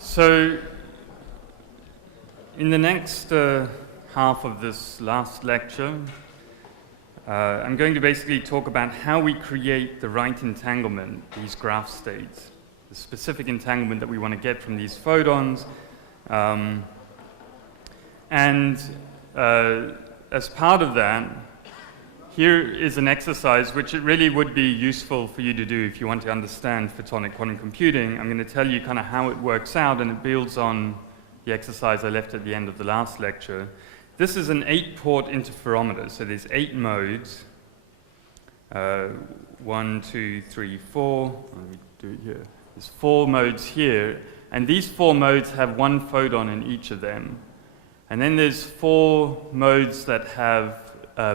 So, in the next half of this last lecture, I'm going to basically talk about how we create the right entanglement, these graph states, the specific entanglement that we want to get from these photons. As part of that, here is an exercise which it really would be useful for you to do if you want to understand photonic quantum computing. I'm going to tell you kind of how it works out, and it builds on the exercise I left at the end of the last lecture. This is an 8-port interferometer, so there's 8 modes. 1, 2, 3, 4. Let me do it here. There's 4 modes here, and these 4 modes have 1 photon in each of them. And then there's 4 modes that have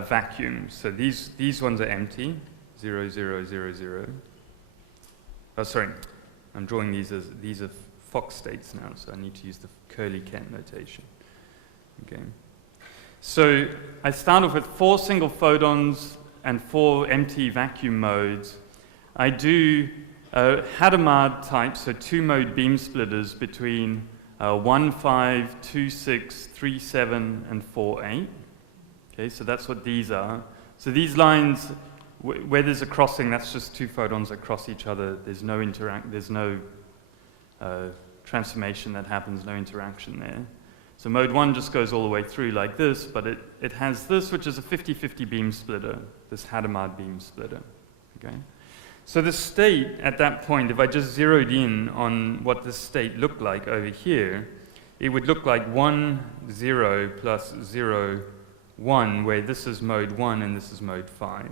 vacuum. So these ones are empty, 0, 0, 0, 0. Oh, sorry, I'm drawing these are Fock states now, so I need to use the curly cat notation. Okay. So I start off with 4 single photons and 4 empty vacuum modes. I do Hadamard type, so 2-mode beam splitters between 1, 5, 2, 6, 3, 7, and 4, 8. Okay, so that's what these are. So these lines, where there's a crossing, that's just 2 photons that cross each other. There's no transformation that happens, no interaction there. So mode 1 just goes all the way through like this, but it has this, which is a 50-50 beam splitter, this Hadamard beam splitter. Okay? So the state at that point, if I just zeroed in on what this state looked like over here, it would look like 1, 0 plus 0, 1, where this is mode 1 and this is mode 5.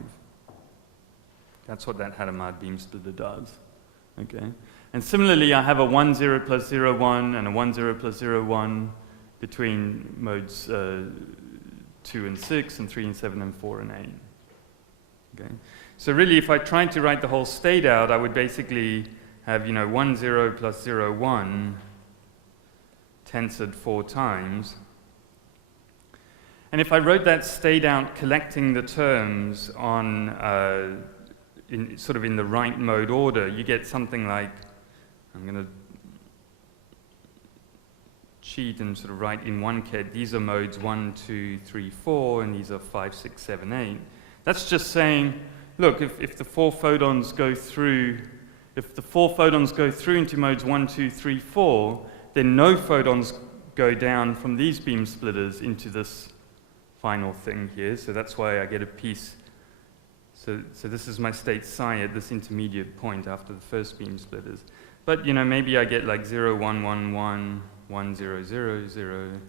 That's what that Hadamard beam splitter does. Okay? And similarly, I have a 1, 0 plus 0, 1 and a 1, 0 plus 0, 1 between modes 2 and 6 and 3 and 7 and 4 and 8. Okay? So really, if I tried to write the whole state out, I would basically have 1, 0 plus 0, 1 tensored 4 times. And if I wrote that state out collecting the terms on in the right mode order, you get something like, I'm going to cheat and sort of write in one ket, these are modes 1, 2, 3, 4, and these are 5, 6, 7, 8. That's just saying, look, if the 4 photons go through, into modes 1, 2, 3, 4, then no photons go down from these beam splitters into this final thing here, so that's why I get a piece. So this is my state psi at this intermediate point after the first beam splitters. But maybe I get like 0, 1, 1, 1, 1, 0, 0, 0,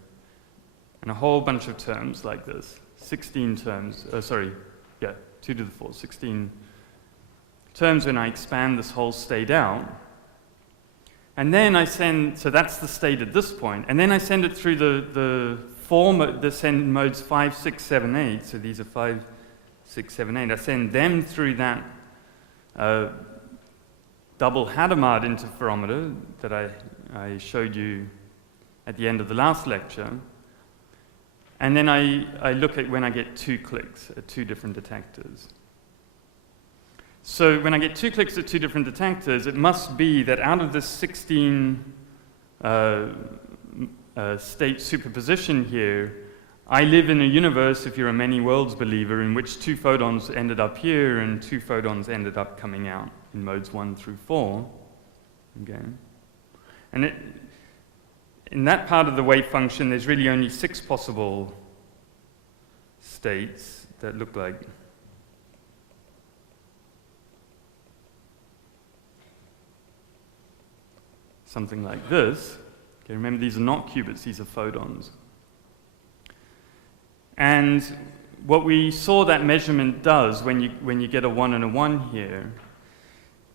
and a whole bunch of terms like this. 16 terms, 2 to the 4, 16 terms when I expand this whole state out. And then I send, so that's the state at this point, and then I send it through the send modes 5, 6, 7, 8, so these are 5, 6, 7, 8. I send them through that double Hadamard interferometer that I showed you at the end of the last lecture. And then I look at when I get 2 clicks at 2 different detectors. So when I get 2 clicks at 2 different detectors, it must be that out of this 16 state superposition here, I live in a universe, if you're a many worlds believer, in which 2 photons ended up here and 2 photons ended up coming out in modes 1 through 4. Okay? And in that part of the wave function, there's really only 6 possible states that look like something like this. Okay, remember, these are not qubits, these are photons. And what we saw that measurement does when you get a 1 and a 1 here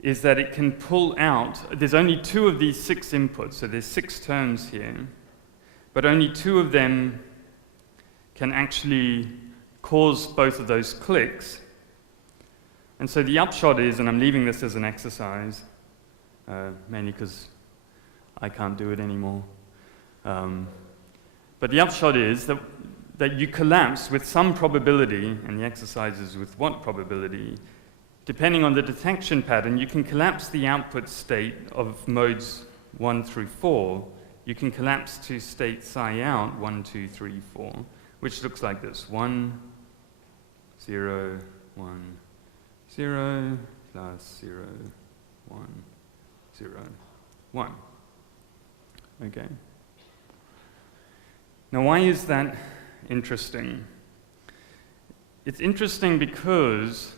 is that it can pull out, there's only 2 of these 6 inputs, so there's 6 terms here, but only 2 of them can actually cause both of those clicks. And so the upshot is, and I'm leaving this as an exercise, mainly because I can't do it anymore, but the upshot is that you collapse with some probability, and the exercise is with what probability, depending on the detection pattern, you can collapse the output state of modes 1 through 4, you can collapse to state psi out 1, 2, 3, 4, which looks like this: 1, 0, 1, 0, plus 0, 1, 0, 1. Okay. Now, why is that interesting? It's interesting because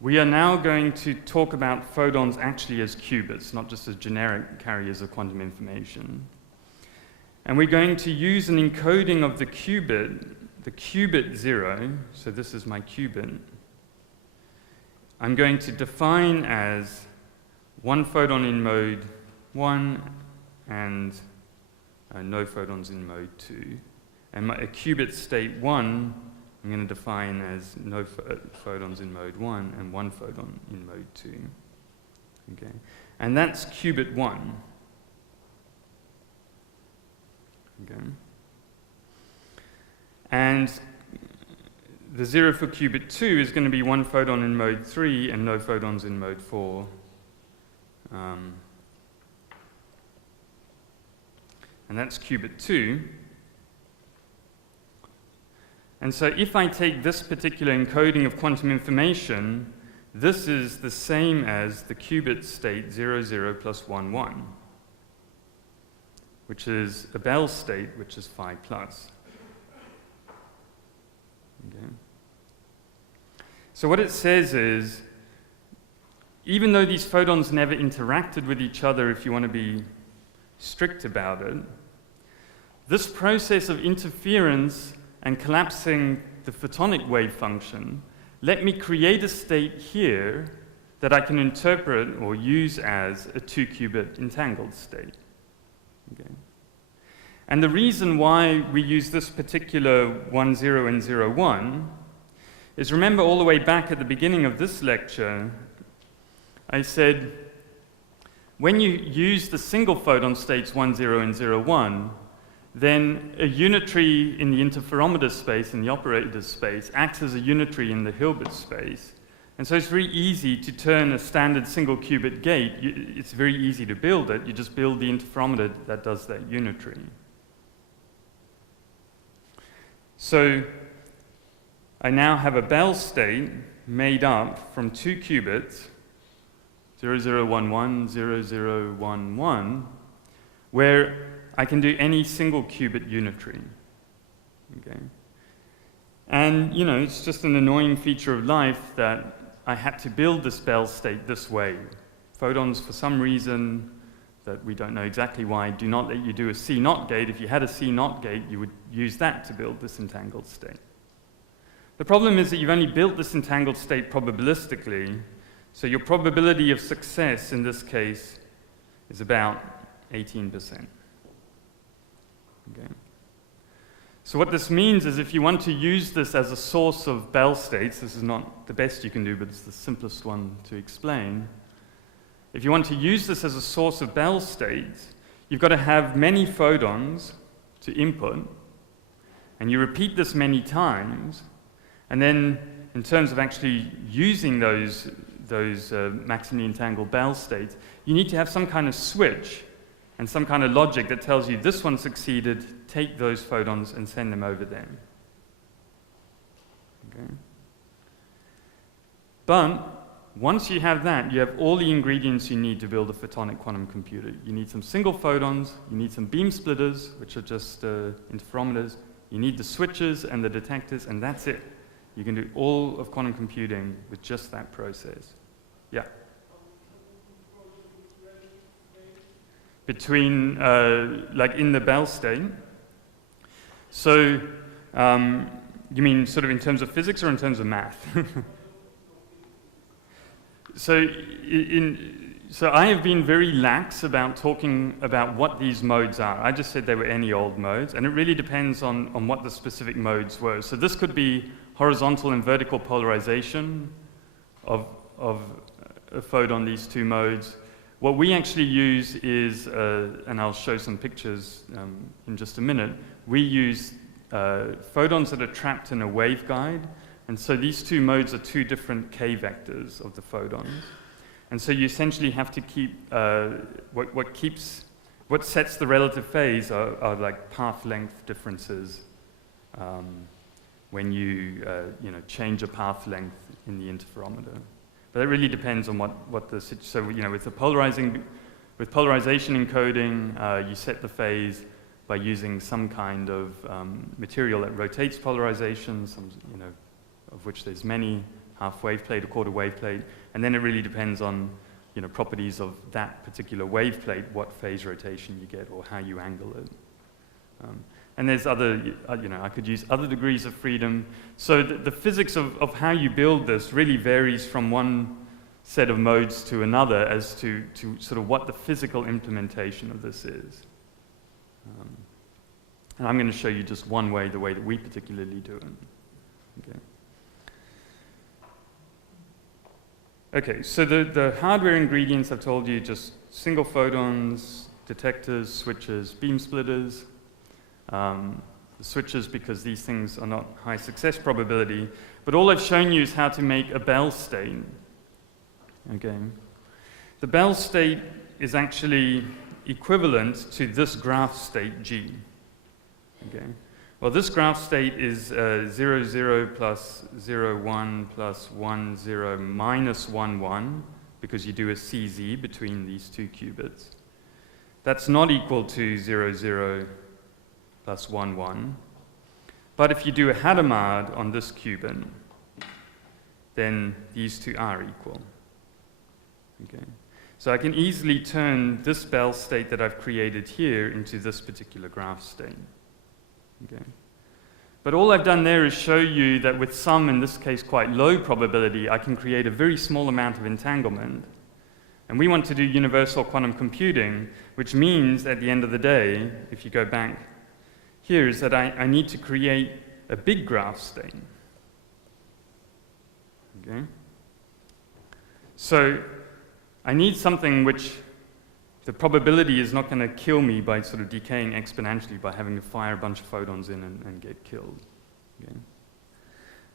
we are now going to talk about photons actually as qubits, not just as generic carriers of quantum information. And we're going to use an encoding of the qubit 0, so this is my qubit. I'm going to define as one photon in mode 1 and no photons in mode 2. And a qubit state 1, I'm going to define as no photons in mode 1 and one photon in mode 2. Okay. And that's qubit 1. Okay. And the 0 for qubit 2 is going to be one photon in mode 3 and no photons in mode 4. And that's qubit 2. And so if I take this particular encoding of quantum information, this is the same as the qubit state 0, 0 plus 1, 1, which is a Bell state, which is phi plus. Okay. So what it says is, even though these photons never interacted with each other, if you want to be strict about it, this process of interference and collapsing the photonic wave function let me create a state here that I can interpret or use as a 2-qubit entangled state. Okay. And the reason why we use this particular 1, 0 and 0, 1 is, remember all the way back at the beginning of this lecture, I said when you use the single photon states 1, 0 and 0, 1, then a unitary in the interferometer space, in the operator space, acts as a unitary in the Hilbert space. And so it's very easy to turn a standard single qubit gate. It's very easy to build it. You just build the interferometer that does that unitary. So I now have a Bell state made up from 2 qubits, 0011, 0011, where I can do any single qubit unitary. Okay? And, you know, it's just an annoying feature of life that I had to build this Bell state this way. Photons, for some reason that we don't know exactly why, do not let you do a C0 gate. If you had a C0 gate, you would use that to build this entangled state. The problem is that you've only built this entangled state probabilistically, so your probability of success in this case is about 18%. Okay. So what this means is, if you want to use this as a source of Bell states, this is not the best you can do, but it's the simplest one to explain. If you want to use this as a source of Bell states, you've got to have many photons to input, and you repeat this many times, and then in terms of actually using those maximally entangled Bell states, you need to have some kind of switch and some kind of logic that tells you this one succeeded, take those photons and send them over there. Okay. But once you have that, you have all the ingredients you need to build a photonic quantum computer. You need some single photons, you need some beam splitters, which are just interferometers, you need the switches and the detectors, and that's it. You can do all of quantum computing with just that process. Yeah? Between, like in the Bell state. So, you mean sort of in terms of physics or in terms of math? So I have been very lax about talking about what these modes are. I just said they were any old modes, and it really depends on what the specific modes were. So this could be horizontal and vertical polarization of a photon, these two modes. What we actually use is, and I'll show some pictures in just a minute, we use photons that are trapped in a waveguide. And so these two modes are two different K vectors of the photons. And so you essentially have to keep, what keeps what sets the relative phase are like path length differences when you change a path length in the interferometer. But it really depends on what the so with the polarization encoding, you set the phase by using some kind of material that rotates polarization, of which there's many, half wave plate, a quarter wave plate, and then it really depends on properties of that particular wave plate, what phase rotation you get or how you angle it. And there's other, I could use other degrees of freedom. So the physics of how you build this really varies from one set of modes to another as to sort of what the physical implementation of this is. And I'm going to show you just one way, the way that we particularly do it. Okay, so the hardware ingredients I've told you, just single photons, detectors, switches, beam splitters. The switches because these things are not high success probability, but all I've shown you is how to make a Bell state. Okay. The Bell state is actually equivalent to this graph state G. Okay. Well, this graph state is 0, 0 plus 0, 1 plus 1, 0 minus 1, 1, because you do a CZ between these two qubits. That's not equal to 0, 0 plus 1, 1. But if you do a Hadamard on this qubit, then these two are equal. Okay. So I can easily turn this Bell state that I've created here into this particular graph state. Okay. But all I've done there is show you that with some, in this case, quite low probability, I can create a very small amount of entanglement. And we want to do universal quantum computing, which means at the end of the day, if you go back here, is that I need to create a big graph state. Okay? So I need something which the probability is not going to kill me by sort of decaying exponentially by having to fire a bunch of photons in and get killed. Okay?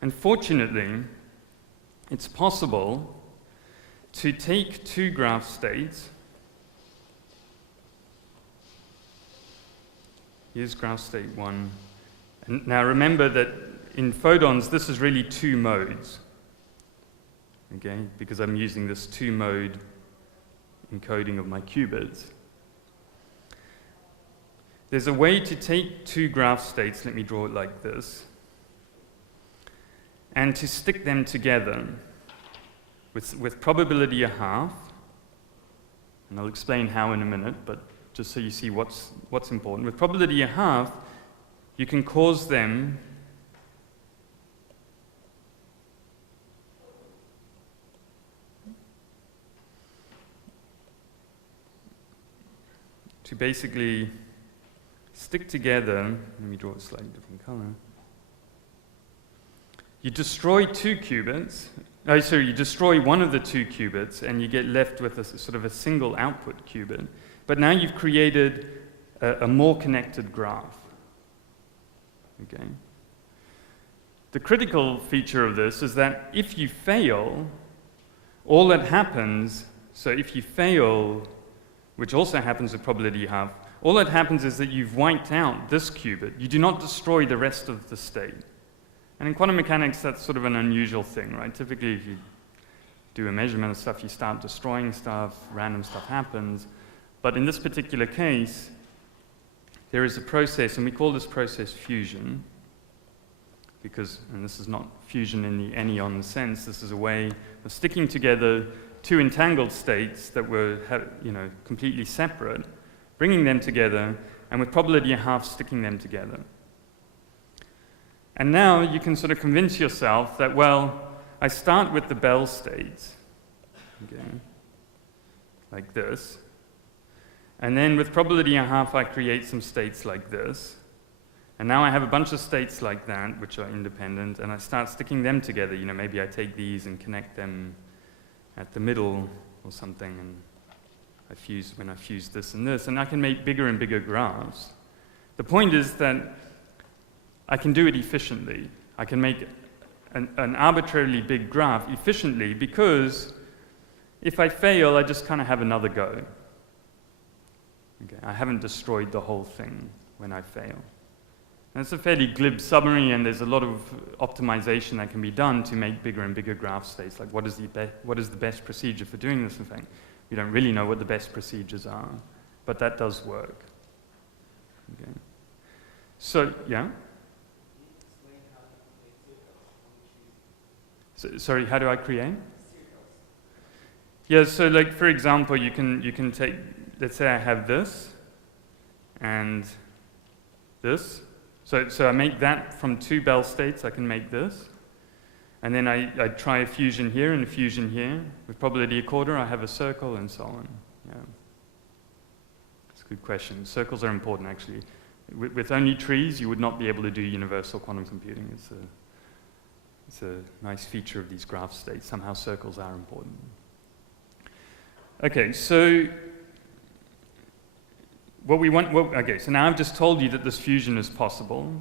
And fortunately, it's possible to take two graph states. Here's graph state 1. And now remember that in photons, this is really two modes. Okay? Because I'm using this two-mode encoding of my qubits. There's a way to take two graph states, let me draw it like this, and to stick them together with probability a half, and I'll explain how in a minute, but just so you see what's important. With probability a half, you can cause them to basically stick together. Let me draw a slightly different color. You destroy two qubits. You destroy one of the two qubits, and you get left with a sort of a single output qubit. But now you've created a more connected graph. Okay. The critical feature of this is that if you fail, all that happens. So if you fail, which also happens with probability half, all that happens is that you've wiped out this qubit. You do not destroy the rest of the state. And in quantum mechanics, that's sort of an unusual thing, right? Typically, if you do a measurement of stuff, you start destroying stuff, random stuff happens. But in this particular case, there is a process, and we call this process fusion, because, and this is not fusion in the anyon sense, this is a way of sticking together two entangled states that were completely separate, bringing them together, and with probability a half sticking them together. And now you can sort of convince yourself that, well, I start with the Bell states, okay, like this, and then with probability a half I create some states like this, and now I have a bunch of states like that which are independent, and I start sticking them together. Maybe I take these and connect them at the middle or something, and I fuse this and this, and I can make bigger and bigger graphs. The point is that I can do it efficiently. I can make an arbitrarily big graph efficiently because if I fail, I just kind of have another go. Okay? I haven't destroyed the whole thing when I fail. And it's a fairly glib summary, and there's a lot of optimization that can be done to make bigger and bigger graph states. Like, what is the best procedure for doing this thing? We don't really know what the best procedures are, but that does work. Okay. So, yeah? So, sorry, how do I create? Yeah, so like, for example, you can take, let's say I have this, and this. So I make that from two Bell states. I can make this. And then I try a fusion here and a fusion here. With probability a quarter, I have a circle and so on. Yeah. That's a good question. Circles are important, actually. With only trees, you would not be able to do universal quantum computing. It's a nice feature of these graph states. Somehow circles are important. Okay, so so now I've just told you that this fusion is possible.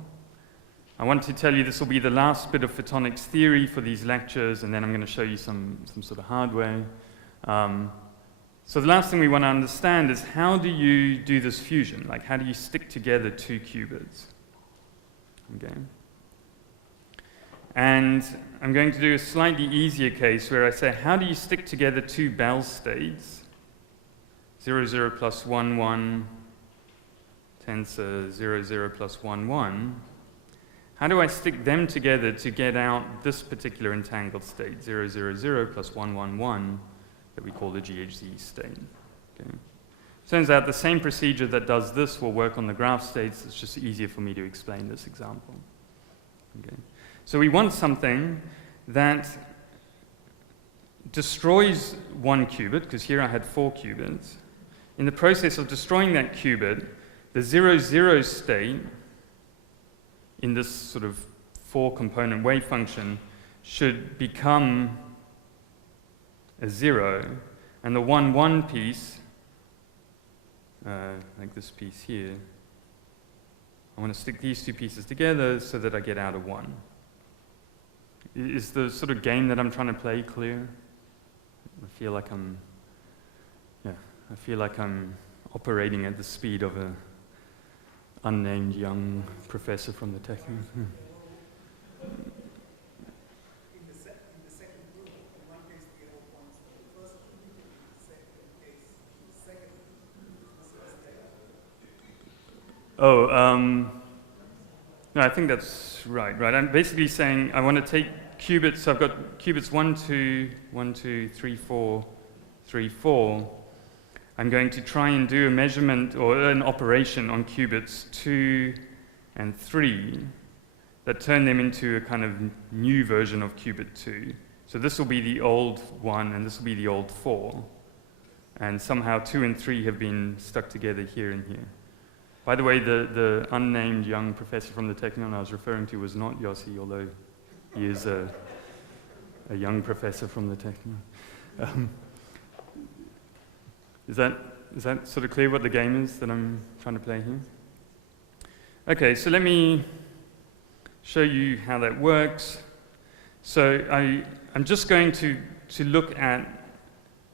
I want to tell you this will be the last bit of photonics theory for these lectures, and then I'm going to show you some sort of hardware. So the last thing we want to understand is, how do you do this fusion? Like, how do you stick together two qubits? Okay. And I'm going to do a slightly easier case where I say, how do you stick together two Bell states? 0, 0 plus 1, 1, tensor 0, 0 plus 1, 1. How do I stick them together to get out this particular entangled state, 0, 0, 0 plus 1, 1, 1, that we call the GHZ state? Okay. Turns out the same procedure that does this will work on the graph states. It's just easier for me to explain this example. Okay. So we want something that destroys one qubit, because here I had 4 qubits. In the process of destroying that qubit, the 0, 0 state in this sort of 4-component wave function should become a 0, and the 1, 1 piece, like this piece here, I want to stick these two pieces together so that I get out a 1. Is the sort of game that I'm trying to play clear? I feel like I'm operating at the speed of an unnamed young professor from the Technion. In the second group, in one case we get all points for the first group, in the second case, the second group. No, I think that's right. I'm basically saying I want to take qubits. So I've got qubits 1, 2, 1, 2, 3, 4, 3, 4. I'm going to try and do a measurement or an operation on qubits 2 and 3 that turn them into a kind of new version of qubit 2. So this will be the old 1 and this will be the old 4. And somehow 2 and 3 have been stuck together here and here. By the way, the unnamed young professor from the Technion I was referring to was not Yossi, although he is a young professor from the Technion. Is that sort of clear what the game is that I'm trying to play here? Okay, so let me show you how that works. So I'm just going to look at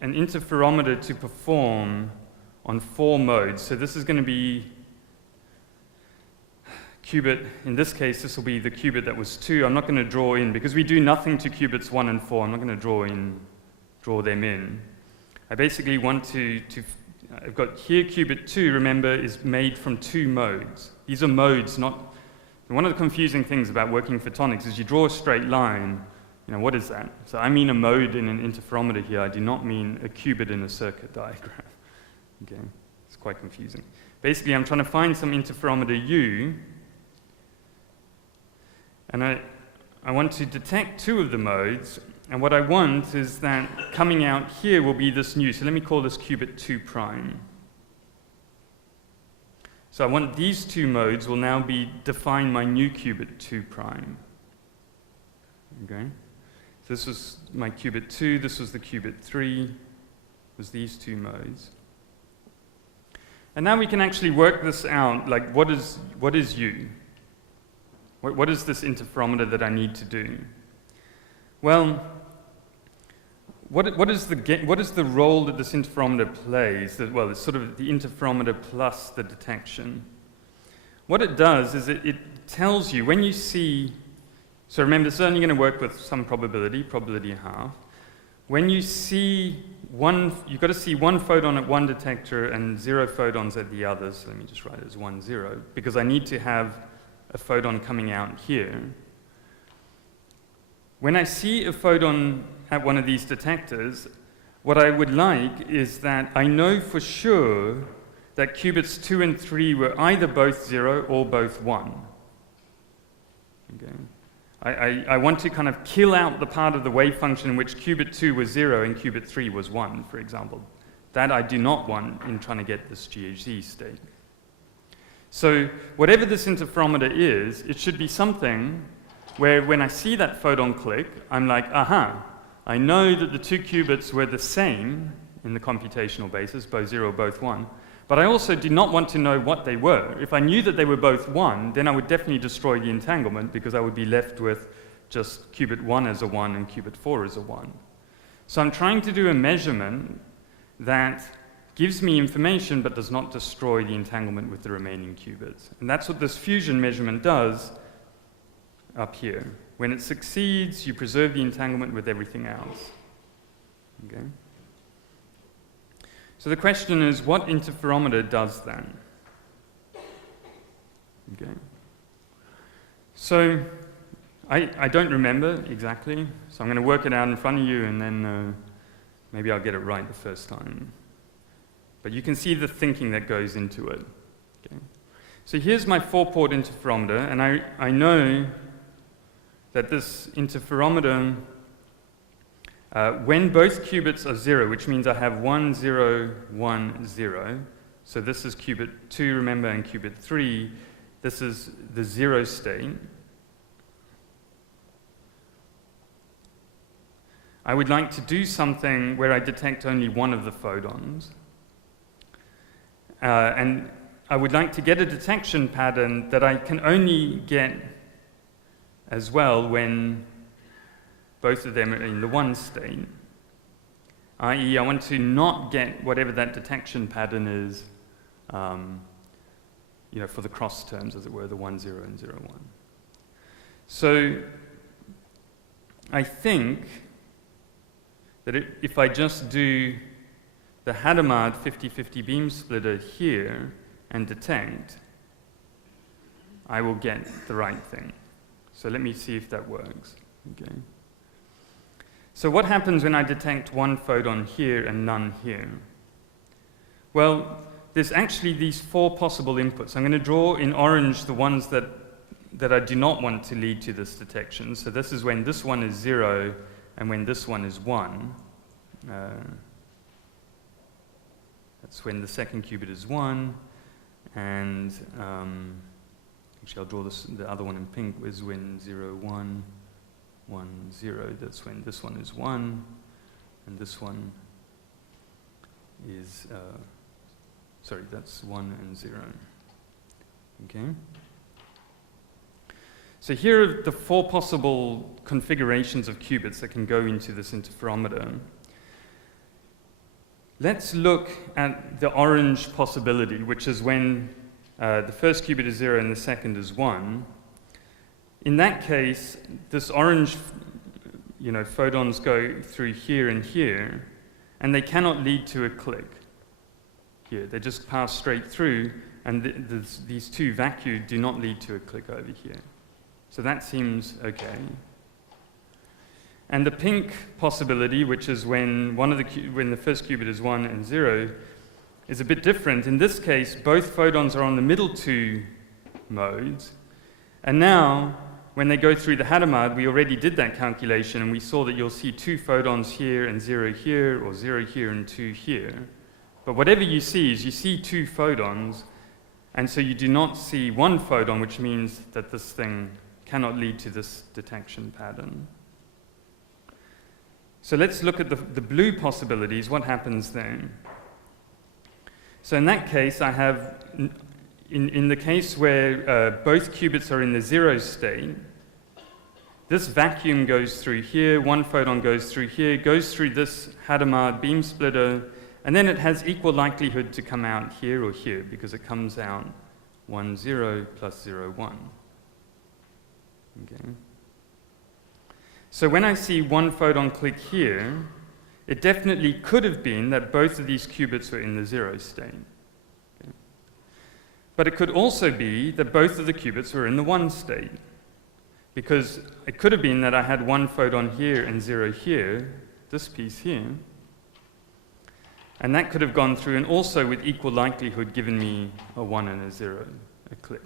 an interferometer to perform on 4 modes. So this is going to be qubit, in this case, this will be the qubit that was 2. I'm not going to draw in, because we do nothing to qubits 1 and 4. I'm not going to draw them in. I basically want I've got here qubit 2, remember, is made from 2 modes. These are modes, not, one of the confusing things about working photonics is you draw a straight line, what is that? So I mean a mode in an interferometer here, I do not mean a qubit in a circuit diagram. Okay, it's quite confusing. Basically, I'm trying to find some interferometer U, and I want to detect 2 of the modes, and what I want is that coming out here will be this new, so let me call this qubit 2 prime. So I want these 2 modes will now define my new qubit 2 prime. Okay? So this was my qubit 2, this was the qubit 3, was these 2 modes. And now we can actually work this out, like what is U? What is this interferometer that I need to do? Well, what is the role that this interferometer plays? Well, it's sort of the interferometer plus the detection. What it does is it tells you when you see, so remember this is only going to work with some probability half. When you see you've got to see one photon at one detector and 0 photons at the other, so let me just write it as 1, 0, because I need to have a photon coming out here. When I see a photon at one of these detectors, what I would like is that I know for sure that qubits 2 and 3 were either both 0 or both 1. Okay. I want to kind of kill out the part of the wave function in which qubit 2 was 0 and qubit 3 was 1, for example. That I do not want in trying to get this GHZ state. So whatever this interferometer is, it should be something where when I see that photon click, I'm like, aha, I know that the 2 qubits were the same in the computational basis, both 0, both 1. But I also do not want to know what they were. If I knew that they were both 1, then I would definitely destroy the entanglement because I would be left with just qubit 1 as a 1 and qubit 4 as a 1. So I'm trying to do a measurement that gives me information but does not destroy the entanglement with the remaining qubits. And that's what this fusion measurement does up here. When it succeeds, you preserve the entanglement with everything else. Okay? So the question is, what interferometer does that? Okay. So I don't remember exactly, so I'm going to work it out in front of you and then maybe I'll get it right the first time. But you can see the thinking that goes into it. Okay. So here's my 4-port interferometer, and I know that this interferometer, when both qubits are 0, which means I have 1, 0, 1, 0, so this is qubit 2, remember, and qubit 3, this is the 0 state. I would like to do something where I detect only one of the photons. And I would like to get a detection pattern that I can only get as well when both of them are in the 1 state, i.e. I want to not get whatever that detection pattern is, for the cross terms, as it were, the 1, 0, and 0, 1. So I think that if I just do the Hadamard 50-50 beam splitter here and detect, I will get the right thing. So let me see if that works. Okay. So what happens when I detect one photon here and none here? Well, there's actually these 4 possible inputs. I'm going to draw in orange the ones that I do not want to lead to this detection. So this is when this one is 0 and when this one is 1. That's when the second qubit is 1. And actually, I'll draw the other one in pink, is when 0, 1, 1, 0. That's when this one is 1, and this one is, that's 1 and 0. Okay? So here are the 4 possible configurations of qubits that can go into this interferometer. Let's look at the orange possibility, which is when the first qubit is 0 and the second is 1. In that case, this orange, photons go through here and here, and they cannot lead to a click here. They just pass straight through, and these 2 vacui do not lead to a click over here. So that seems okay. And the pink possibility, which is when the first qubit is 1 and 0, is a bit different. In this case, both photons are on the middle 2 modes. And now, when they go through the Hadamard, we already did that calculation, and we saw that you'll see 2 photons here and 0 here, or 0 here and 2 here. But whatever you see is you see 2 photons, and so you do not see 1 photon, which means that this thing cannot lead to this detection pattern. So let's look at the blue possibilities. What happens then? So in that case, I have, in the case where both qubits are in the 0 state, this vacuum goes through here, one photon goes through here, goes through this Hadamard beam splitter, and then it has equal likelihood to come out here or here, because it comes out 1, 0 plus 0, 1. Okay. So when I see one photon click here, it definitely could have been that both of these qubits were in the 0 state. Okay. But it could also be that both of the qubits were in the 1 state, because it could have been that I had one photon here and 0 here, this piece here, and that could have gone through and also with equal likelihood given me a 1 and a 0, a click.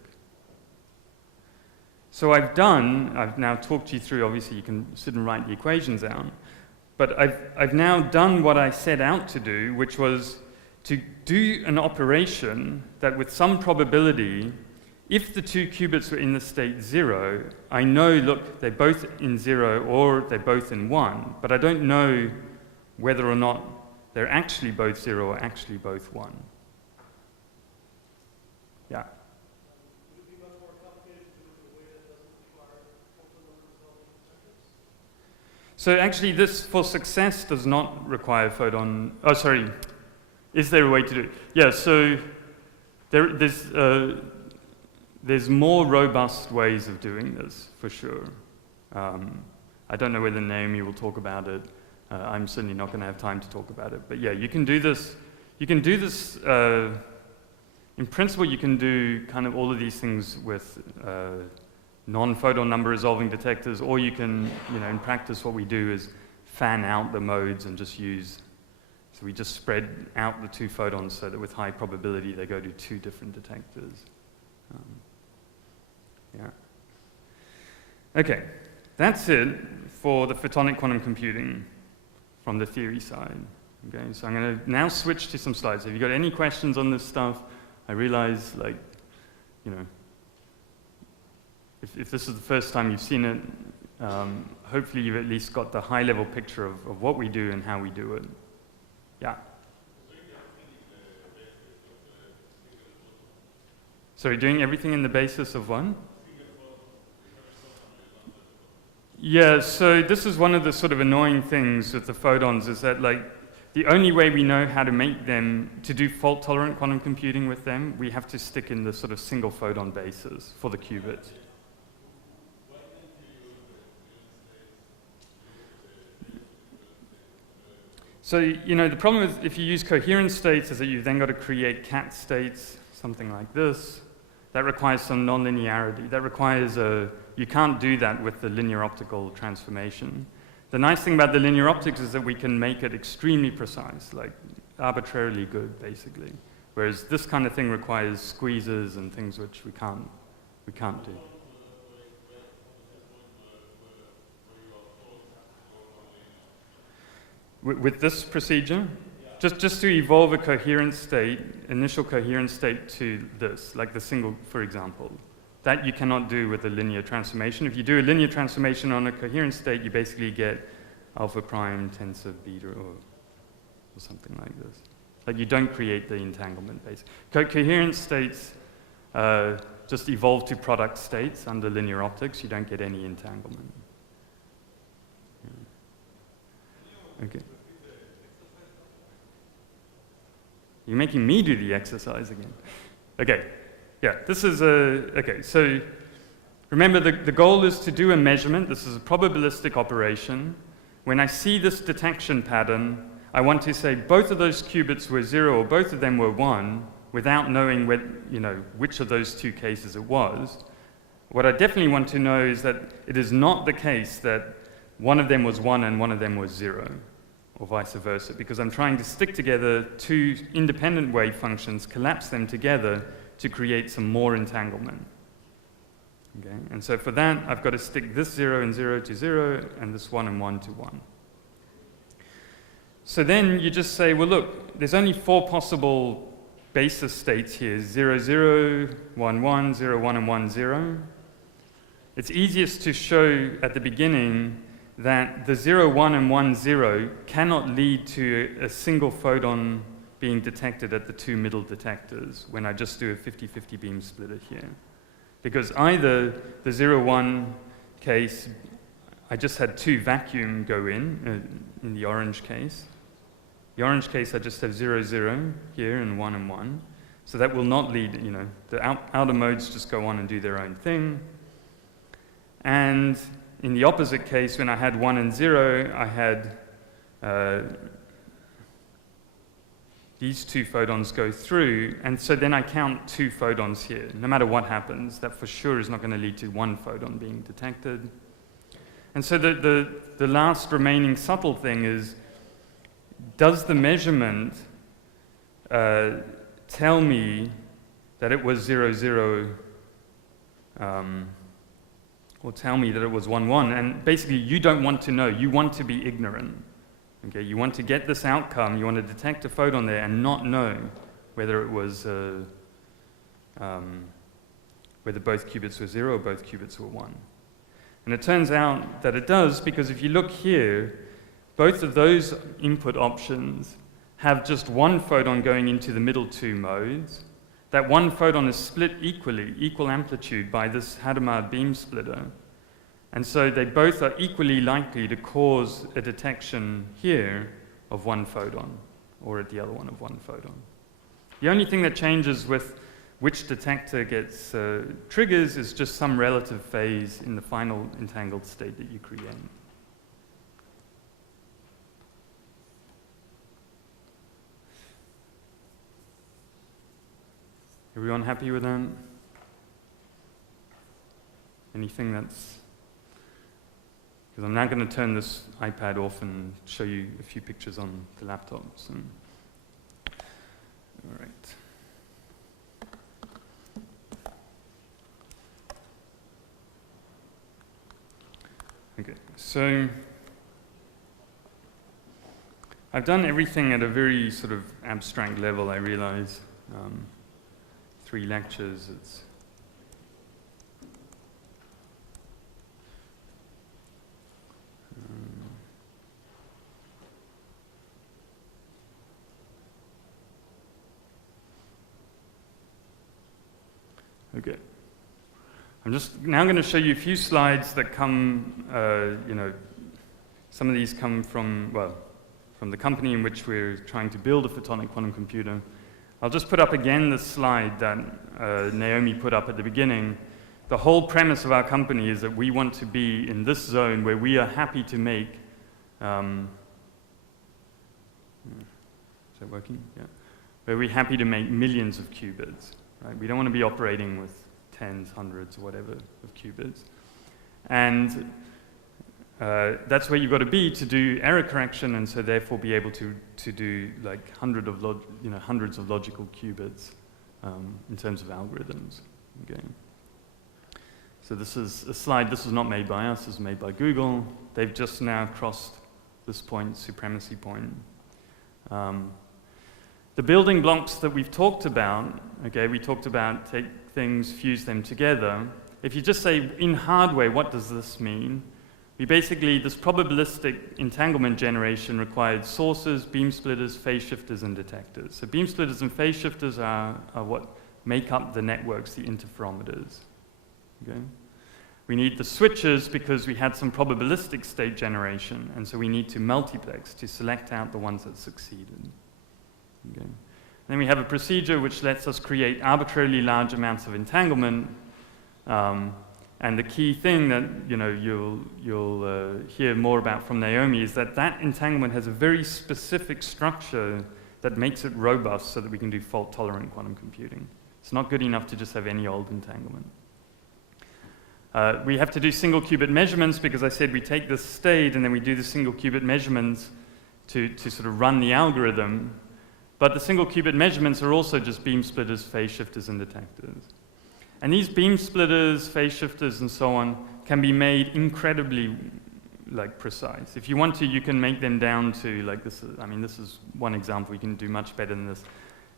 So I've now talked you through, obviously you can sit and write the equations out, but I've now done what I set out to do, which was to do an operation that with some probability, if the two qubits were in the state 0, I know, look, they're both in 0 or they're both in 1, but I don't know whether or not they're actually both 0 or actually both 1. Yeah? So actually this, for success, does not require photon... Oh, sorry. Is there a way to do it? Yeah, so there's more robust ways of doing this, for sure. I don't know whether Naomi will talk about it. I'm certainly not going to have time to talk about it. But yeah, you can do this. You can do this... in principle, you can do kind of all of these things with... non-photon number resolving detectors, or you can, in practice what we do is fan out the modes and just use, so we just spread out the two photons so that with high probability they go to two different detectors. Yeah. Okay, that's it for the photonic quantum computing from the theory side. Okay, so I'm going to now switch to some slides. Have you got any questions on this stuff? I realize, if this is the first time you've seen it, hopefully you've at least got the high-level picture of what we do and how we do it. Yeah? Sorry, doing everything in the basis of one? Yeah, so this is one of the sort of annoying things with the photons is that, the only way we know how to make them, to do fault-tolerant quantum computing with them, we have to stick in the sort of single photon basis for the qubits. So, the problem is if you use coherent states is that you've then got to create cat states, something like this. That requires some nonlinearity. That requires you can't do that with the linear optical transformation. The nice thing about the linear optics is that we can make it extremely precise, like arbitrarily good, basically. Whereas this kind of thing requires squeezes and things which we can't do. With this procedure, just to evolve a coherent state, initial coherent state to this, like the single, for example, that you cannot do with a linear transformation. If you do a linear transformation on a coherent state, you basically get alpha prime tensor beta or something like this. Like you don't create the entanglement base. Coherent states just evolve to product states under linear optics. You don't get any entanglement. Yeah. Okay. You're making me do the exercise again. Okay, yeah, this is okay, so remember the goal is to do a measurement. This is a probabilistic operation. When I see this detection pattern, I want to say both of those qubits were 0 or both of them were 1 without knowing which of those two cases it was. What I definitely want to know is that it is not the case that one of them was 1 and one of them was 0. Or vice versa, because I'm trying to stick together two independent wave functions, collapse them together to create some more entanglement. Okay? And so for that, I've got to stick this 0 and 0 to 0, and this 1 and 1 to 1. So then you just say, well, look, there's only 4 possible basis states here, 0, 0, 1, 1, 0, 1, and 1, 0. It's easiest to show at the beginning that the 0, 1, and 1, 0 cannot lead to a single photon being detected at the two middle detectors when I just do a 50-50 beam splitter here. Because either the 0, 1 case I just had 2 vacuum go in the orange case. The orange case, I just have 0, 0 here and 1 and 1. So that will not lead, the outer modes just go on and do their own thing. And in the opposite case, when I had 1 and 0, I had these 2 photons go through, and so then I count 2 photons here. No matter what happens, that for sure is not going to lead to 1 photon being detected. And so the last remaining subtle thing is, does the measurement tell me that it was 0, 0, or tell me that it was 1, 1? And basically, you don't want to know. You want to be ignorant. Okay? You want to get this outcome. You want to detect a photon there and not know whether it was whether both qubits were 0 or both qubits were 1. And it turns out that it does, because if you look here, both of those input options have just 1 photon going into the middle 2 modes. That 1 photon is split equally, equal amplitude, by this Hadamard beam splitter. And so they both are equally likely to cause a detection here of 1 photon, or at the other one of 1 photon. The only thing that changes with which detector gets triggers is just some relative phase in the final entangled state that you create. Everyone happy with that? Anything that's... Because I'm now going to turn this iPad off and show you a few pictures on the laptops. All right. Okay, so I've done everything at a very sort of abstract level, I realize. 3 lectures, it's... Okay. I'm just now going to show you a few slides that come, some of these come from, well, from the company in which we're trying to build a photonic quantum computer. I'll just put up again the slide that Naomi put up at the beginning. The whole premise of our company is that we want to be in this zone where we are happy to make, is that working? Yeah. Where we're happy to make millions of qubits. Right? We don't want to be operating with tens, hundreds, or whatever of qubits. And that's where you've got to be to do error correction, and so therefore be able to do like hundreds of logical qubits in terms of algorithms. Okay. So this is a slide. This was not made by us. This was made by Google. They've just now crossed this point, supremacy point. The building blocks that we've talked about, okay, we talked about take things, fuse them together. If you just say, in hardware, what does this mean? We basically, this probabilistic entanglement generation required sources, beam splitters, phase shifters, and detectors. So beam splitters and phase shifters are what make up the networks, the interferometers. Okay? We need the switches because we had some probabilistic state generation, and so we need to multiplex to select out the ones that succeeded. Okay. Then we have a procedure which lets us create arbitrarily large amounts of entanglement. And the key thing that you'll hear more about from Naomi is that entanglement has a very specific structure that makes it robust so that we can do fault-tolerant quantum computing. It's not good enough to just have any old entanglement. We have to do single qubit measurements because I said we take this state and then we do the single qubit measurements to sort of run the algorithm. But the single qubit measurements are also just beam splitters, phase shifters, and detectors. And these beam splitters, phase shifters, and so on can be made incredibly precise. If you want to, you can make them down to this is one example. You can do much better than this,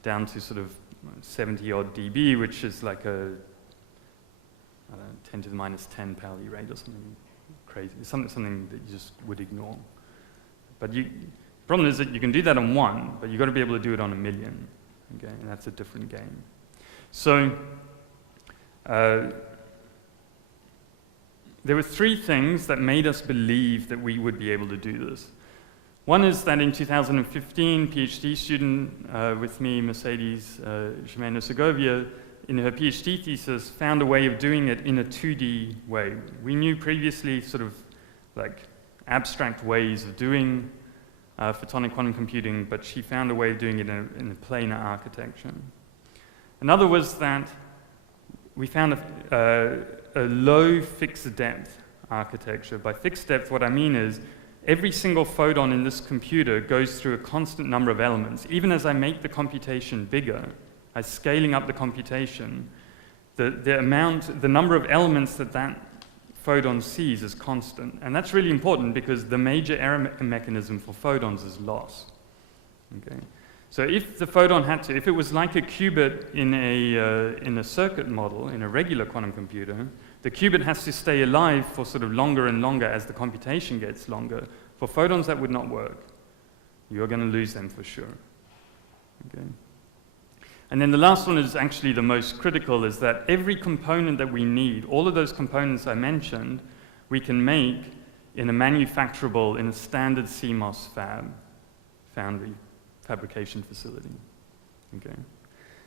down to sort of 70 odd dB, which is like a 10 to the minus 10 Pauli rate or something crazy. Something that you just would ignore. But the problem is that you can do that on 1, but you've got to be able to do it on 1 million. Okay, and that's a different game. So there were three things that made us believe that we would be able to do this. One is that in 2015, PhD student with me, Mercedes Jimeno-Segovia, in her PhD thesis, found a way of doing it in a 2D way. We knew previously sort of like abstract ways of doing photonic quantum computing, but she found a way of doing it in a planar architecture. Another was that we found a low fixed depth architecture. By fixed depth, what I mean is every single photon in this computer goes through a constant number of elements. Even as I make the computation bigger, by scaling up the computation, the number of elements that photon sees is constant. And that's really important because the major error mechanism for photons is loss. Okay? So if the photon if it was like a qubit in a circuit model, in a regular quantum computer, the qubit has to stay alive for sort of longer and longer as the computation gets longer. For photons, that would not work. You're going to lose them for sure. Okay? And then the last one is actually the most critical, is that every component that we need, all of those components I mentioned, we can make in a manufacturable, in a standard CMOS foundry fabrication facility. Okay.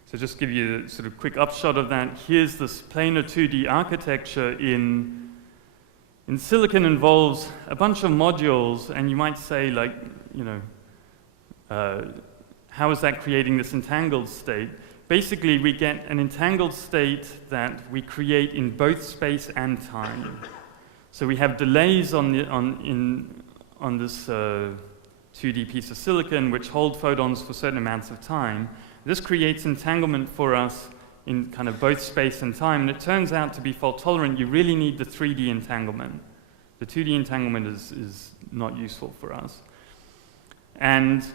So just give you a sort of quick upshot of that. Here's this planar 2D architecture in silicon involves a bunch of modules, and you might say, like, you know, how is that creating this entangled state? Basically, we get an entangled state that we create in both space and time. So we have delays on this 2D piece of silicon which hold photons for certain amounts of time. This creates entanglement for us in kind of both space and time, and it turns out to be fault-tolerant. You really need the 3D entanglement. The 2D entanglement is not useful for us. And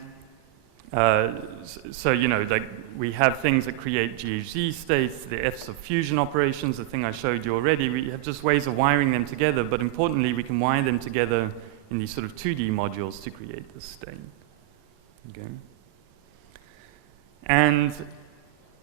so, you know, like we have things that create GHZ states, the Fs of fusion operations, the thing I showed you already. We have just ways of wiring them together, but importantly, we can wire them together in these sort of 2D modules to create this state. Okay? And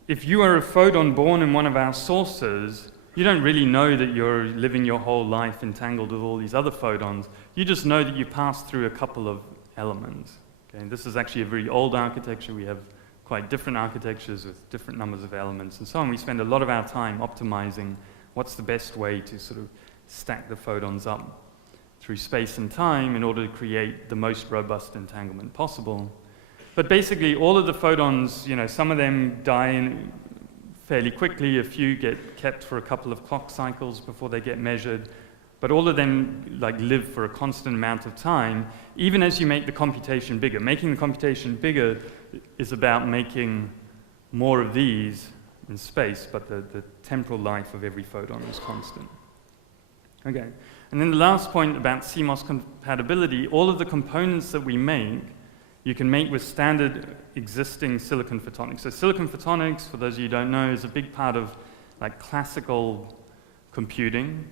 if you are a photon born in one of our sources, you don't really know that you're living your whole life entangled with all these other photons. You just know that you pass through a couple of elements. Okay? This is actually a very old architecture. We have quite different architectures with different numbers of elements and so on. We spend a lot of our time optimizing what's the best way to sort of stack the photons up through space and time in order to create the most robust entanglement possible. But basically, all of the photons, you know, some of them die fairly quickly. A few get kept for a couple of clock cycles before they get measured. But all of them like live for a constant amount of time, even as you make the computation bigger. Making the computation bigger is about making more of these in space, but the temporal life of every photon is constant. Okay. And then the last point about CMOS compatibility, all of the components that we make, you can make with standard existing silicon photonics. So silicon photonics, for those of you who don't know, is a big part of like classical computing.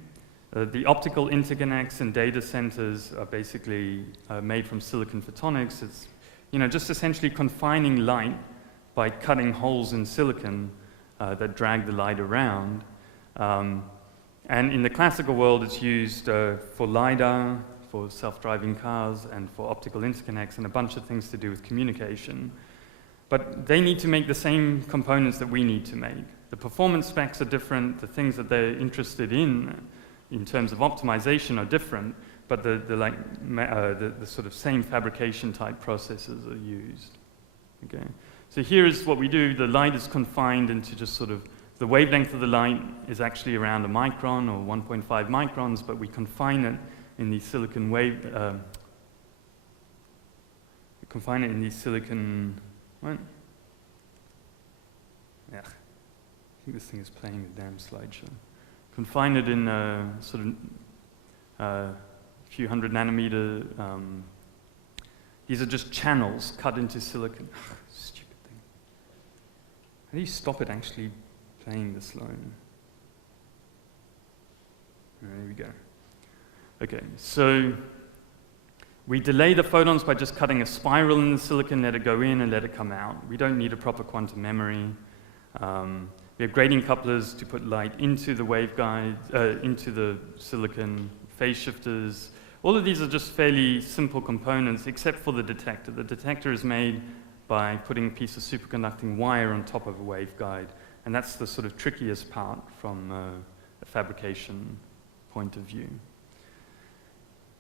The optical interconnects and data centers are basically made from silicon photonics. It's, you know, just essentially confining light by cutting holes in silicon that drag the light around. And in the classical world, it's used for LiDAR, for self-driving cars, and for optical interconnects, and a bunch of things to do with communication. But they need to make the same components that we need to make. The performance specs are different, the things that they're interested in terms of optimization are different, but the sort of same fabrication type processes are used. Okay? So here is what we do. The light is confined into just sort of, the wavelength of the light is actually around a micron or 1.5 microns, but we confine it in these silicon what? Yeah, I think this thing is playing the damn slideshow. Confine it in sort of a few hundred nanometer. These are just channels cut into silicon. Stupid thing. How do you stop it actually playing this line? There we go. Okay, so we delay the photons by just cutting a spiral in the silicon, let it go in and let it come out. We don't need a proper quantum memory. We have grading couplers to put light into the waveguide, into the silicon, phase shifters. All of these are just fairly simple components, except for the detector. The detector is made by putting a piece of superconducting wire on top of a waveguide, and that's the sort of trickiest part from a fabrication point of view.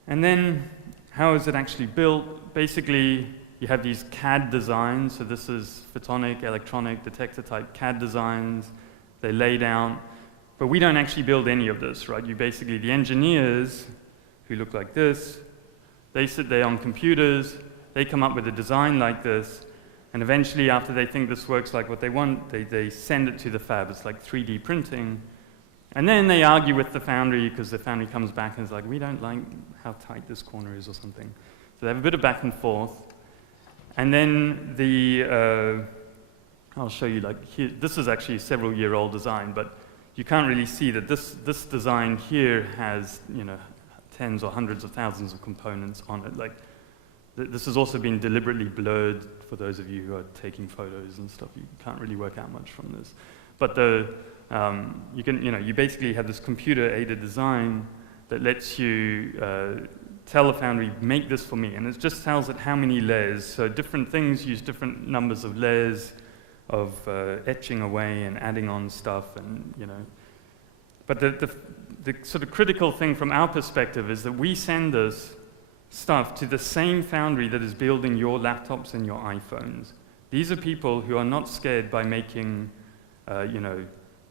And then, how is it actually built? Basically, you have these CAD designs, so this is photonic, electronic, detector type CAD designs. They're laid out, but we don't actually build any of this, right? You basically, the engineers, who look like this, they sit there on computers, they come up with a design like this, and eventually, after they think this works like what they want, they send it to the fab. It's like 3D printing. And then they argue with the foundry, because the foundry comes back and is like, we don't like how tight this corner is or something. So they have a bit of back and forth. And then I'll show you, like, here, this is actually a several-year-old design, but you can't really see that this design here has, tens or hundreds of thousands of components on it. Like, this has also been deliberately blurred for those of you who are taking photos and stuff. You can't really work out much from this. But you basically have this computer-aided design that lets you tell the foundry, make this for me, and it just tells it how many layers. So different things use different numbers of layers of etching away and adding on stuff, and But the sort of critical thing from our perspective is that we send this stuff to the same foundry that is building your laptops and your iPhones. These are people who are not scared by making,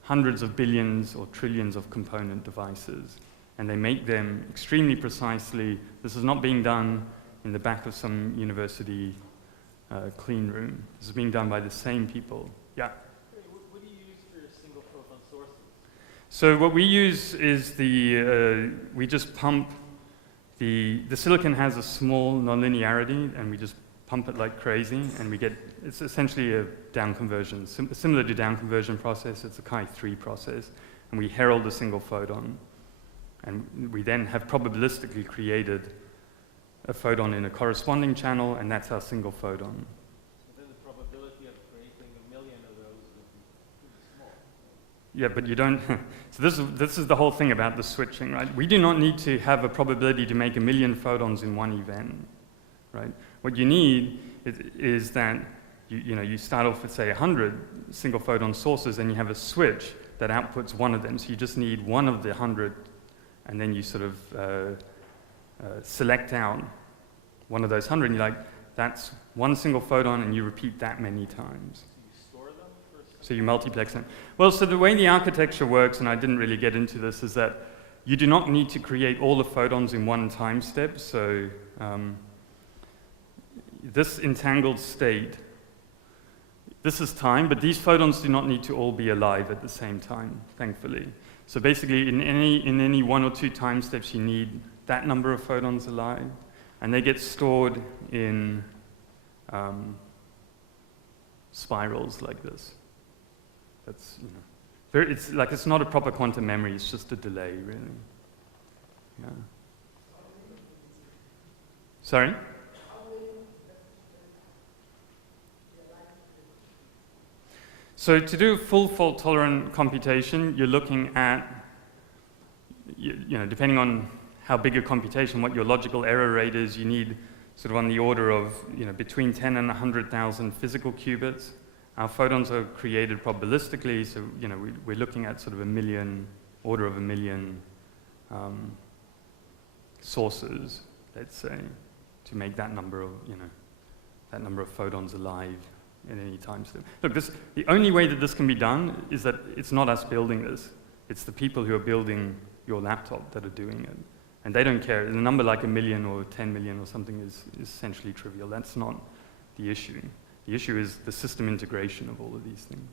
hundreds of billions or trillions of component devices. And they make them extremely precisely. This is not being done in the back of some university clean room. This is being done by the same people. Yeah? What do you use for your single photon sources? So what we use is we just pump the silicon has a small nonlinearity, and we just pump it like crazy, and it's essentially a down conversion, similar to down conversion process. It's a Chi-3 process, and we herald a single photon. And we then have probabilistically created a photon in a corresponding channel, and that's our single photon. So then the probability of creating 1 million of those would be pretty small. Yeah, but you don't. So this is the whole thing about the switching, right? We do not need to have a probability to make 1 million photons in one event, right? What you need is that you start off with, say, 100 single photon sources, and you have a switch that outputs one of them. So you just need one of the 100. And then you sort of select out one of those 100, and you're like, that's one single photon, and you repeat that many times. So you store them first? So you multiplex them. Well, so the way the architecture works, and I didn't really get into this, is that you do not need to create all the photons in one time step. So this entangled state, this is time, but these photons do not need to all be alive at the same time, thankfully. So basically, in any 1 or 2 time steps, you need that number of photons alive, and they get stored in spirals like this. That's it's not a proper quantum memory. It's just a delay, really. Yeah. Sorry. So to do a full fault-tolerant computation, you're looking at, depending on how big a computation, what your logical error rate is, you need sort of on the order of, between 10 and 100,000 physical qubits. Our photons are created probabilistically, so, we're looking at sort of order of 1 million sources, let's say, to make that number of photons alive in any time step. Look, the only way that this can be done is that it's not us building this. It's the people who are building your laptop that are doing it. And they don't care. A number like 1 million or 10 million or something is essentially trivial. That's not the issue. The issue is the system integration of all of these things.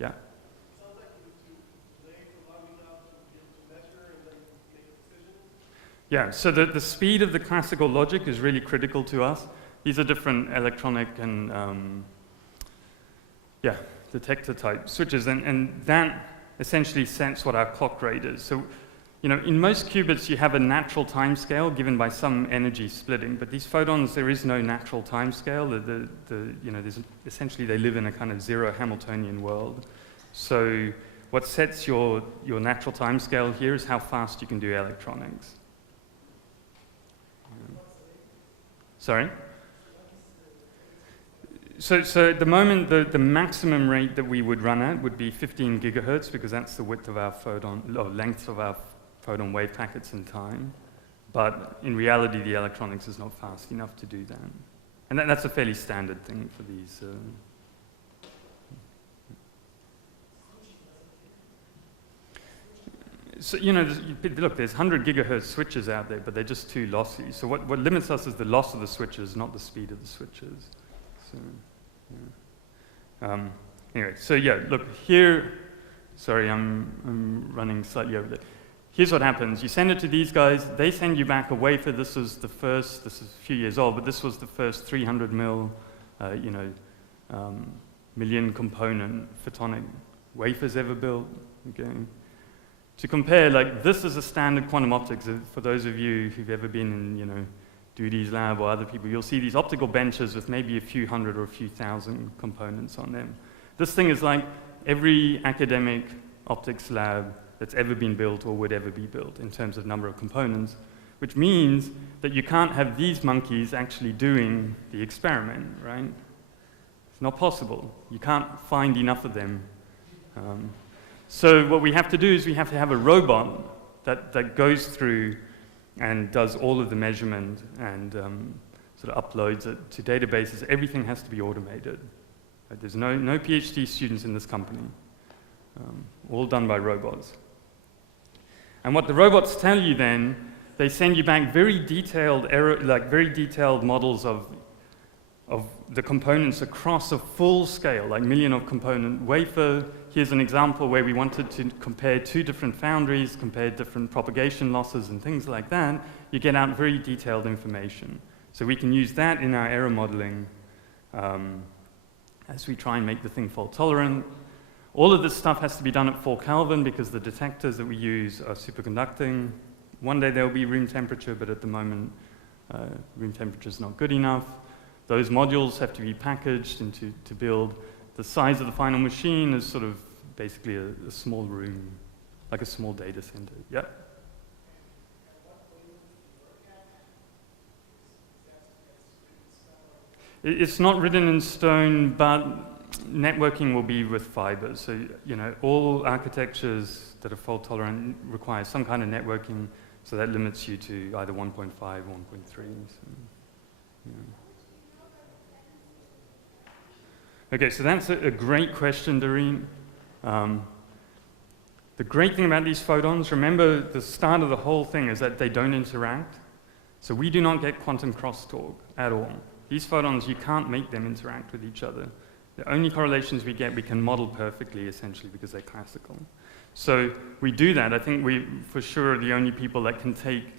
Yeah? Sounds like you need to delay for long enough to be able to measure and then make decisions. Yeah, so the speed of the classical logic is really critical to us. These are different electronic and detector type switches, and that essentially sets what our clock rate is. So, in most qubits you have a natural time scale given by some energy splitting, but these photons, there is no natural time scale. Essentially they live in a kind of zero Hamiltonian world. So what sets your natural time scale here is how fast you can do electronics. Sorry? So at the moment, the maximum rate that we would run at would be 15 gigahertz, because that's the width of our length of our photon wave packets in time. But in reality, the electronics is not fast enough to do that. And that's a fairly standard thing for these. So, look, there's 100 gigahertz switches out there, but they're just too lossy. So what limits us is the loss of the switches, not the speed of the switches. So, yeah. Anyway, so yeah, look, here, sorry, I'm running slightly over there. Here's what happens. You send it to these guys, they send you back a wafer. This is a few years old, but this was the first 300 mil, million component photonic wafers ever built, okay? To compare, like, this is a standard quantum optics. For those of you who've ever been in, Duty's lab or other people, you'll see these optical benches with maybe a few hundred or a few thousand components on them. This thing is like every academic optics lab that's ever been built or would ever be built in terms of number of components, which means that you can't have these monkeys actually doing the experiment, right? It's not possible. You can't find enough of them. So what we have to do is we have to have a robot that goes through and does all of the measurement and sort of uploads it to databases. Everything has to be automated. Right? There's no PhD students in this company. All done by robots. And what the robots tell you then, they send you back very detailed models of the components across a full scale, like million of component wafer. Here's an example where we wanted to compare two different foundries, compare different propagation losses and things like that. You get out very detailed information. So we can use that in our error modeling as we try and make the thing fault tolerant. All of this stuff has to be done at 4 Kelvin because the detectors that we use are superconducting. One day they'll be room temperature, but at the moment, room temperature is not good enough. Those modules have to be packaged and to build. The size of the final machine is sort of basically a small room, like a small data center. Yeah? It's not written in stone, but networking will be with fibers. So, all architectures that are fault tolerant require some kind of networking, so that limits you to either 1.5 or 1.3. So, yeah. Okay, so that's a great question, Doreen. The great thing about these photons, remember the start of the whole thing is that they don't interact. So we do not get quantum crosstalk at all. These photons, you can't make them interact with each other. The only correlations we get, we can model perfectly, essentially, because they're classical. So we do that. I think we, for sure, are the only people that can take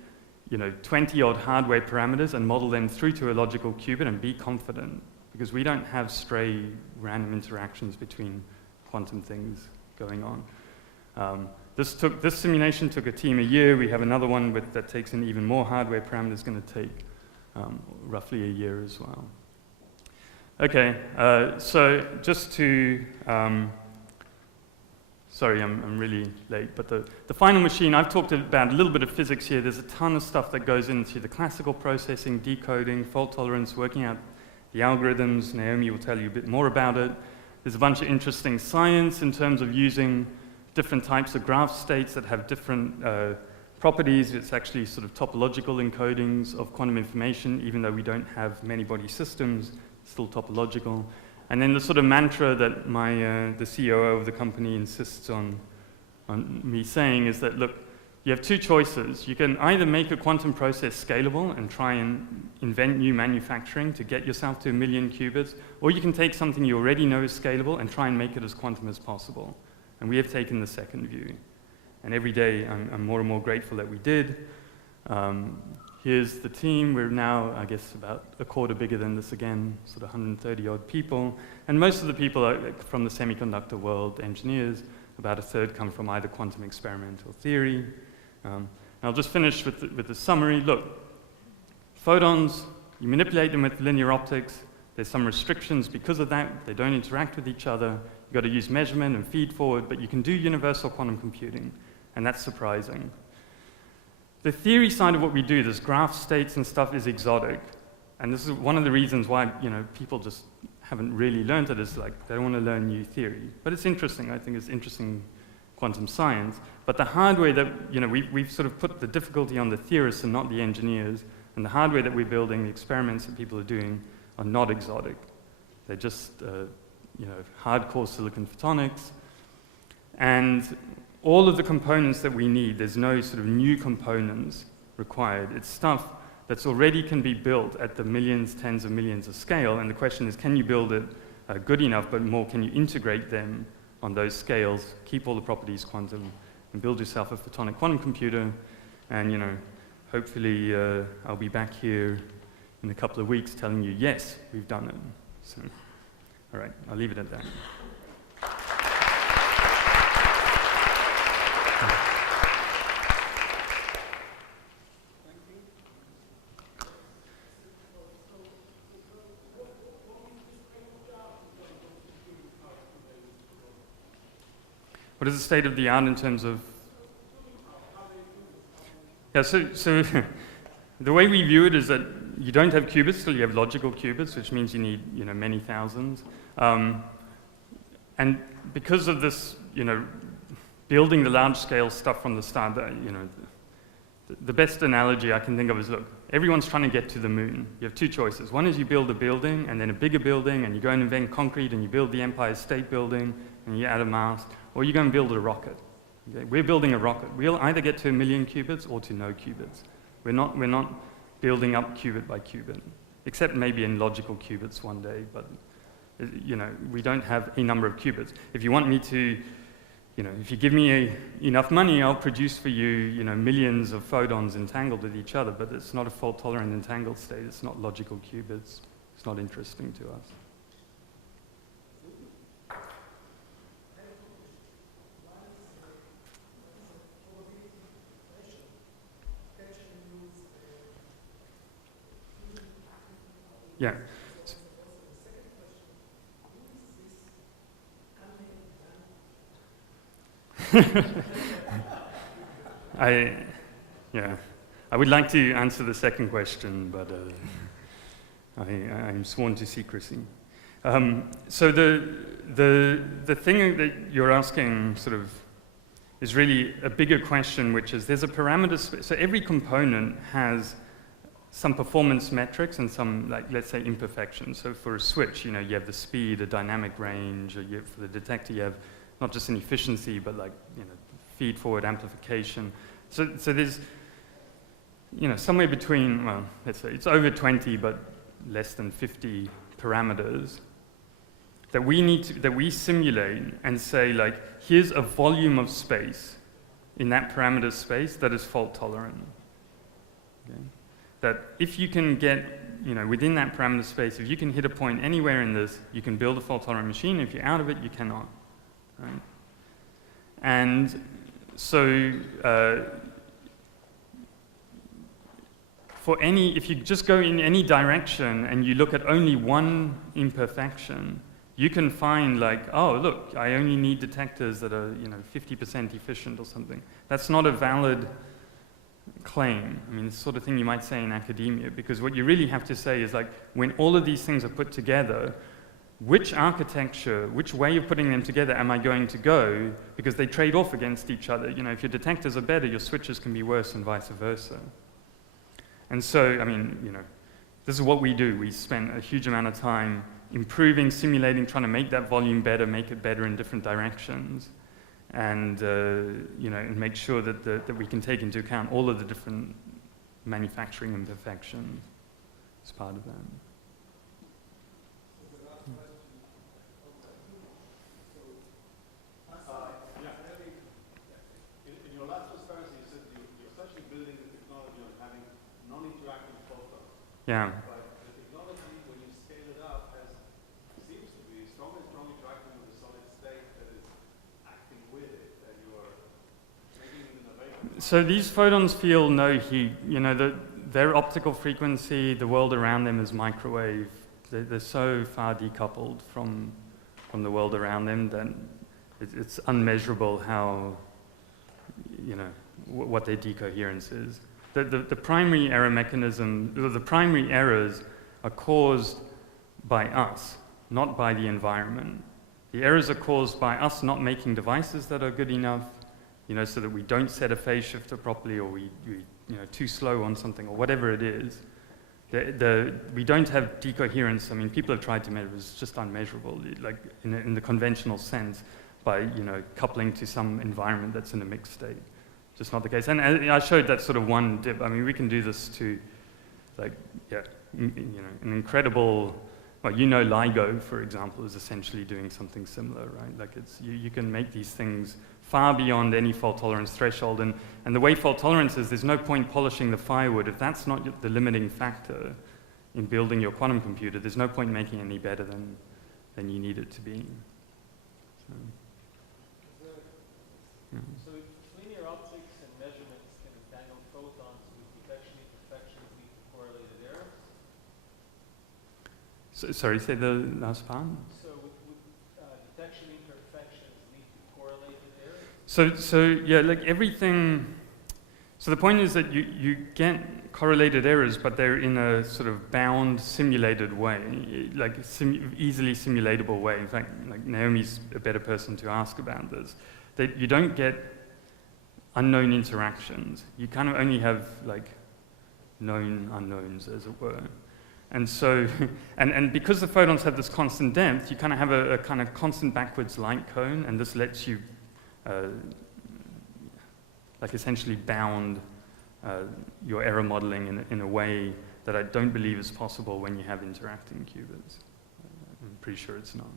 20-odd hardware parameters and model them through to a logical qubit and be confident, because we don't have stray random interactions between quantum things going on. This simulation took a team a year. We have another one that takes in even more hardware parameters, going to take roughly a year as well. Okay, so just to, sorry, I'm really late, but the final machine, I've talked about a little bit of physics here. There's a ton of stuff that goes into the classical processing, decoding, fault tolerance, working out the algorithms. Naomi will tell you a bit more about it. There's a bunch of interesting science in terms of using different types of graph states that have different properties. It's actually sort of topological encodings of quantum information, even though we don't have many-body systems, it's still topological. And then the sort of mantra that the COO of the company insists on me saying is that, look, you have two choices. You can either make a quantum process scalable and try and invent new manufacturing to get yourself to 1 million qubits, or you can take something you already know is scalable and try and make it as quantum as possible. And we have taken the second view. And every day I'm more and more grateful that we did. Here's the team. We're now, I guess, about a quarter bigger than this again, sort of 130 odd people. And most of the people are from the semiconductor world, engineers. About a third come from either quantum experimental theory. And I'll just finish with the summary. Look, photons, you manipulate them with linear optics. There's some restrictions because of that. They don't interact with each other. You've got to use measurement and feed forward, but you can do universal quantum computing, and that's surprising. The theory side of what we do, this graph states and stuff, is exotic. And this is one of the reasons why, people just haven't really learned it, is like they don't want to learn new theory. But it's interesting. I think it's interesting quantum science. But the hardware that, we've sort of put the difficulty on the theorists and not the engineers. And the hardware that we're building, the experiments that people are doing, are not exotic. They're just, hardcore silicon photonics. And all of the components that we need, there's no sort of new components required. It's stuff that's already can be built at the millions, tens of millions of scale. And the question is, can you build it good enough, but more, can you integrate them on those scales, keep all the properties quantum, and build yourself a photonic quantum computer? And, hopefully I'll be back here in a couple of weeks telling you, yes, we've done it. So, all right, I'll leave it at that. What is the state of the art in terms of? Yeah, so the way we view it is that you don't have qubits till you have logical qubits, which means you need many thousands. And because of this, building the large-scale stuff from the start, the best analogy I can think of is, look, everyone's trying to get to the moon. You have two choices. One is you build a building, and then a bigger building, and you go and invent concrete, and you build the Empire State Building, and you add a mast, or you go and build a rocket. Okay? We're building a rocket. We'll either get to 1 million qubits or to no qubits. We're not building up qubit by qubit, except maybe in logical qubits one day, but we don't have a number of qubits. If you want me to, if you give me enough money, I'll produce for you, millions of photons entangled with each other, but it's not a fault-tolerant entangled state. It's not logical qubits. It's not interesting to us. Yeah. I would like to answer the second question, but I'm sworn to secrecy. So the thing that you're asking sort of is really a bigger question, which is there's a parameter space. So every component has some performance metrics and some, like, let's say, imperfections. So for a switch, you have the speed, a dynamic range, or for the detector, you have not just an efficiency, but feed-forward amplification. So there's, somewhere between, well, let's say it's over 20, but less than 50 parameters that we simulate and say, like, here's a volume of space in that parameter space that is fault-tolerant. Okay? That if you can get, within that parameter space, if you can hit a point anywhere in this, you can build a fault-tolerant machine. If you're out of it, you cannot. Right? And so, if you just go in any direction and you look at only one imperfection, you can find, like, oh, look, I only need detectors that are, 50% efficient or something. That's not a valid claim. I mean, it's the sort of thing you might say in academia, because what you really have to say is, like, when all of these things are put together, which architecture, which way of putting them together am I going to go? Because they trade off against each other. If your detectors are better, your switches can be worse and vice versa. And so, I mean, this is what we do. We spend a huge amount of time improving, simulating, trying to make that volume better, make it better in different directions, and and make sure that we can take into account all of the different manufacturing imperfections as part of that. In your last transparency, you said you're essentially building the technology on having non-interacting photons. Yeah. But the technology, when you scale it up, seems to be strong interacting with the solid state that is acting with it, and you are making it in a very... So these photons feel no heat. Their optical frequency, the world around them is microwave they're so far decoupled from the world around them that it's unmeasurable how, what their decoherence is. The primary error mechanism, the primary errors are caused by us, not by the environment. The errors are caused by us not making devices that are good enough, so that we don't set a phase shifter properly, or we too slow on something, or whatever it is. We don't have decoherence. I mean, people have tried to measure it. It's just unmeasurable, like in the conventional sense, by coupling to some environment that's in a mixed state. Just not the case. And I showed that sort of one dip. I mean, we can do this to, an incredible. Well, LIGO, for example, is essentially doing something similar, right? Like you can make these things far beyond any fault tolerance threshold, and the way fault tolerance is, there's no point polishing the firewood if that's not the limiting factor in building your quantum computer. There's no point making it any better than you need it to be. So if linear optics and measurements can entangle photons with detection imperfections lead to correlated errors? Sorry, say the last part? So would detection imperfections lead to correlated errors? So yeah, like everything. So the point is that you get correlated errors, but they're in a sort of bound, simulated way, like easily simulatable way. In fact, like Naomi's a better person to ask about this. That you don't get unknown interactions. You kind of only have like known unknowns, as it were. And so, and because the photons have this constant depth, you kind of have a kind of constant backwards light cone, and this lets you like essentially bound your error modeling in a way that I don't believe is possible when you have interacting qubits. I'm pretty sure it's not.